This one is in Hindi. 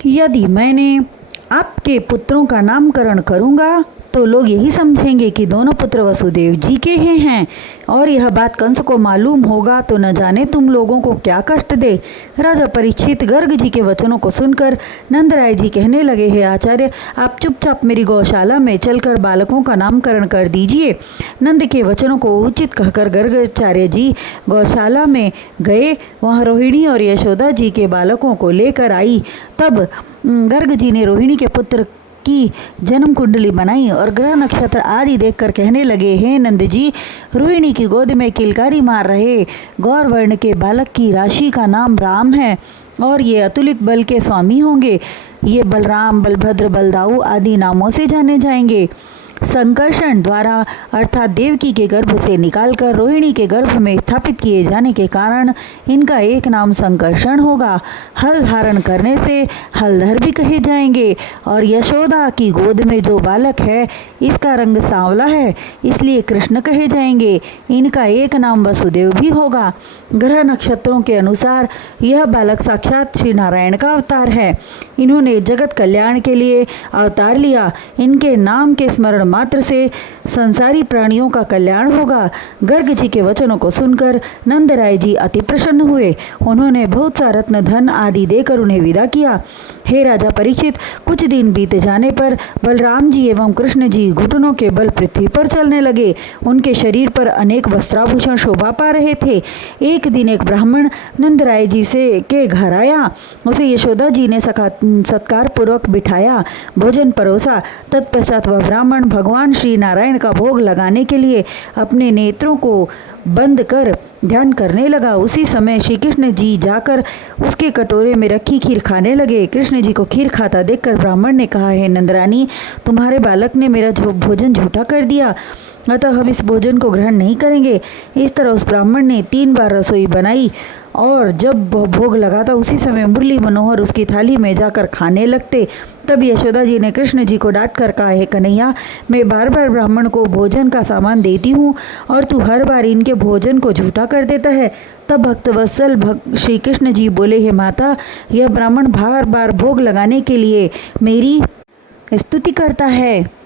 यदि मैंने आपके पुत्रों का नामकरण करूँगा तो लोग यही समझेंगे कि दोनों पुत्र वसुदेव जी के ही हैं, और यह बात कंस को मालूम होगा तो न जाने तुम लोगों को क्या कष्ट दे। राजा परीक्षित गर्ग जी के वचनों को सुनकर नंदराय जी कहने लगे, हे आचार्य, आप चुपचाप मेरी गौशाला में चलकर बालकों का नामकरण कर दीजिए। नंद के वचनों को उचित कहकर गर्गाचार्य जी गौशाला में गए। वहाँ रोहिणी और यशोदा जी के बालकों को लेकर आई। तब गर्ग जी ने रोहिणी के पुत्र की जन्म कुंडली बनाई और ग्रह नक्षत्र आदि देखकर कहने लगे, हे नंद जी, रोहिणी की गोद में किलकारी मार रहे गौर वर्ण के बालक की राशि का नाम राम है और ये अतुलित बल के स्वामी होंगे। ये बलराम, बलभद्र, बलदाऊ आदि नामों से जाने जाएंगे। संकर्षण द्वारा अर्थात देवकी के गर्भ से निकालकर रोहिणी के गर्भ में स्थापित किए जाने के कारण इनका एक नाम संकर्षण होगा। हल धारण करने से हलधर भी कहे जाएंगे। और यशोदा की गोद में जो बालक है इसका रंग सांवला है, इसलिए कृष्ण कहे जाएंगे। इनका एक नाम वसुदेव भी होगा। ग्रह नक्षत्रों के अनुसार यह बालक साक्षात श्री नारायण का अवतार है। इन्होंने जगत कल्याण के लिए अवतार लिया। इनके नाम के स्मरण मात्र से संसारी प्राणियों का कल्याण होगा। गर्ग जी के वचनों को सुनकर नंदराय जी अति प्रसन्न हुए। उन्होंने बहुत सा रत्न धन आदि देकर उन्हें विदा किया। हे राजा परीक्षित, कुछ दिन बीत जाने पर बलराम जी एवं कृष्ण जी घुटनों के बल पृथ्वी पर चलने लगे। उनके शरीर पर अनेक वस्त्राभूषण शोभा पा रहे थे। एक दिन एक ब्राह्मण नंदराय जी से के घर आया। उसे यशोदा जी ने सत्कार पूर्वक बिठाया, भोजन परोसा। तत्पश्चात वह ब्राह्मण भगवान श्री नारायण का भोग लगाने के लिए अपने नेत्रों को बंद कर ध्यान करने लगा। उसी समय श्री कृष्ण जी जाकर उसके कटोरे में रखी खीर खाने लगे। कृष्ण जी को खीर खाता देखकर ब्राह्मण ने कहा, हे नंदरानी, तुम्हारे बालक ने मेरा भोजन झूठा कर दिया, अतः हम इस भोजन को ग्रहण नहीं करेंगे। इस तरह उस ब्राह्मण ने 3 बार रसोई बनाई और जब वह भोग लगाता उसी समय मुरली मनोहर उसकी थाली में जाकर खाने लगते। तब यशोदा जी ने कृष्ण जी को डांट कर कहा, हे कन्हैया, मैं बार बार ब्राह्मण को भोजन का सामान देती हूँ और तू हर बार इनके भोजन को झूठा कर देता है। तब भक्तवत्सल श्री कृष्ण जी बोले, हे माता, यह ब्राह्मण बार बार भोग लगाने के लिए मेरी स्तुति करता है।